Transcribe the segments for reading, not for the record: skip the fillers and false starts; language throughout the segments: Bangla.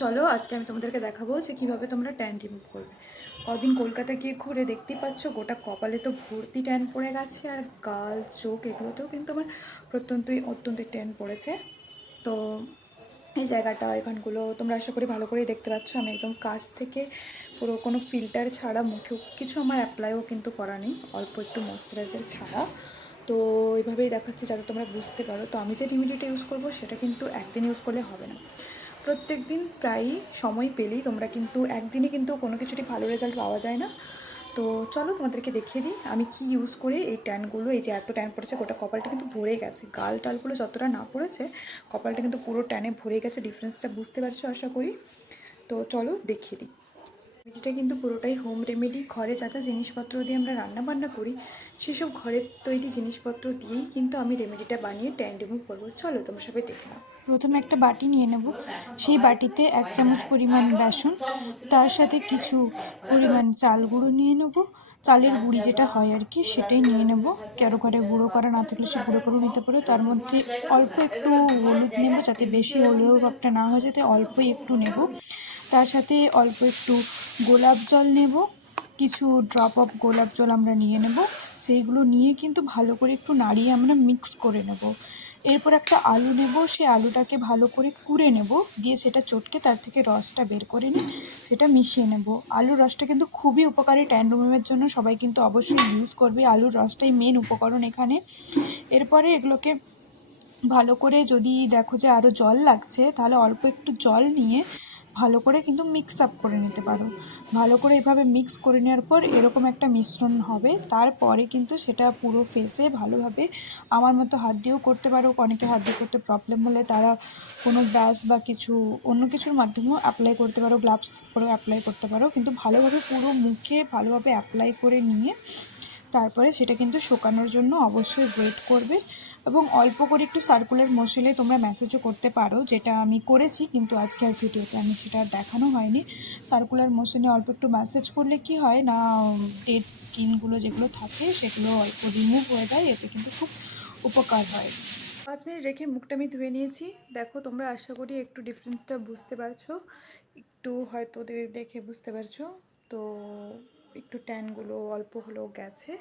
চলো আজকে আমি তোমাদেরকে দেখাবো যে কীভাবে তোমরা ট্যান রিমুভ করবে। কদিন কলকাতা গিয়ে ঘুরে দেখতেই পাচ্ছ গোটা কপালে তো ভর্তি ট্যান পড়ে গেছে, আর গাল চোখ এগুলোতেও কিন্তু আমার অত্যন্তই ট্যান পড়েছে। তো এই জায়গাটা এখানগুলো তোমরা আশা করি ভালো করেই দেখতে পাচ্ছ। আমি একদম কাছ থেকে পুরো কোনো ফিল্টার ছাড়া, মুখেও কিছু আমার অ্যাপ্লাইও কিন্তু করা নেই, অল্প একটু ময়শ্চারাইজার ছাড়া। তো এইভাবেই দেখাচ্ছি যাতে তোমরা বুঝতে পারো। তো আমি যে রেমেডিটা ইউজ করবো সেটা কিন্তু একদিন ইউজ করলে হবে না, প্রত্যেক দিন প্রায়ই সময় পেলেই তোমরা কিন্তু একদিনে কিন্তু কোনো কিছুরই ভালো রেজাল্ট পাওয়া যায় না। তো চলো তোমাদেরকে দেখিয়ে দিই আমি কি ইউজ করে এই ট্যানগুলো, এই যে এত ট্যান পড়েছে গোটা কপালটা কিন্তু ভরে গেছে, গাল টালগুলো যতটা না পড়েছে কপালটা কিন্তু পুরো ট্যানে ভরে গেছে। ডিফারেন্সটা বুঝতে পারছো আশা করি। তো চলো দেখিয়ে দিই। রেমেডিটা কিন্তু পুরোটাই হোম রেমেডি, ঘরে যা যা জিনিসপত্র দিয়ে আমরা রান্না বান্না করি সেসব ঘরের তৈরি জিনিসপত্র দিয়েই কিন্তু আমি রেমেডিটা বানিয়ে ট্যান রিমুভ করবো। চলো তোমরা সবাই দেখে নাও। প্রথমে একটা বাটি নিয়ে নেব, সেই বাটিতে 1 চামচ পরিমাণ বেসন, তার সাথে কিছু পরিমাণ চাল গুঁড়ো নিয়ে নেব। চালের গুঁড়ি যেটা হয় আর কি সেটাই নিয়ে নেব, কারো ঘরে গুঁড়ো করা না থাকলে সে গুঁড়ো করে নিতে পারো। তার মধ্যে অল্প একটু হলুদ নেব, যাতে বেশি হলেও ভাবটা না হয়ে যাতে অল্পই একটু নেব। তার সাথে অল্প একটু গোলাপ জল নেব, কিছু ড্রপ অফ গোলাপ জল আমরা নিয়ে নেব। সেইগুলো নিয়ে কিন্তু ভালো করে একটু নাড়িয়ে আমরা মিক্স করে নেব। এরপর একটা আলু নেব, সেই আলুটাকে ভালো করে কুড়ে নেব, দিয়ে সেটা চটকে তার থেকে রসটা বের করে নিয়ে সেটা মিশিয়ে নেব। আলুর রসটা কিন্তু খুবই উপকারী ট্যান রিমুভের জন্য, সবাই কিন্তু অবশ্যই ইউজ করবে। আলুর রসটাই মেন উপকরণ এখানে। এরপরে এগুলোকে ভালো করে, যদি দেখো যে আরও জল লাগছে তাহলে অল্প একটু জল নিয়ে ভালো করে কিন্তু মিক্স আপ করে নিতে পারো। ভালো করে এভাবে মিক্স করে নেওয়ার পর এরকম একটা মিশ্রণ হবে, তারপরে কিন্তু সেটা পুরো ফেসে ভালোভাবে, আমার মতো হাত দিয়েও করতে পারো, অনেকে হাত দিয়ে করতে প্রবলেম হলে তারা কোনো ব্রাশ বা কিছু অন্য কিছুর মাধ্যমেও অ্যাপ্লাই করতে পারো, গ্লাভস পরেও অ্যাপ্লাই করতে পারো, কিন্তু ভালোভাবে পুরো মুখে ভালোভাবে অ্যাপ্লাই করে নিয়ে তারপরে সেটা কিন্তু শুকানোর জন্য অবশ্যই ওয়েট করবে। এবং অল্প করে একটু সার্কুলার মোশনে তোমরা ম্যাসেজও করতে পারো, যেটা আমি করেছি কিন্তু আজকে আর ভিডিওতে আমি সেটা দেখানো হয়নি। সার্কুলার মোশনে অল্প একটু ম্যাসেজ করলে কি হয় না, ডেড স্কিনগুলো যেগুলো থাকে সেগুলো অল্প রিমুভ হয়ে যায়, এতে কিন্তু খুব উপকার হয়। 5 মিনিট রেখে মুখটা আমি ধুয়ে নিয়েছি। দেখো তোমরা আশা করি একটু ডিফারেন্সটা বুঝতে পারছো, একটু হয়তো দেখে বুঝতে পারছো। তো একটু ট্যানগুলো অল্প হলেও গেছে।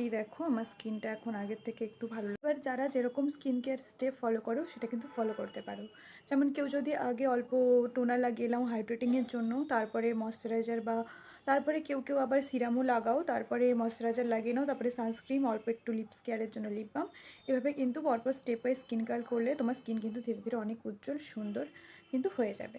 এই দেখো আমার স্কিনটা এখন আগের থেকে একটু ভালো। এবার যারা যেরকম স্কিন কেয়ার স্টেপ ফলো করো সেটা কিন্তু ফলো করতে পারো। যেমন কেউ যদি আগে অল্প টোনার লাগিয়ে এলাম হাইড্রেটিংয়ের জন্য, তারপরে ময়শ্চারাইজার, বা তারপরে কেউ কেউ আবার সিরামও লাগাও, তারপরে ময়শ্চারাইজার লাগিয়ে নাও, তারপরে সানস্ক্রিন, অল্প একটু লিপস কেয়ারের জন্য লিপ বাম। এভাবে কিন্তু পরপর স্টেপ বাই স্কিন কেয়ার করলে তোমার স্কিন কিন্তু ধীরে ধীরে অনেক উজ্জ্বল সুন্দর কিন্তু হয়ে যাবে।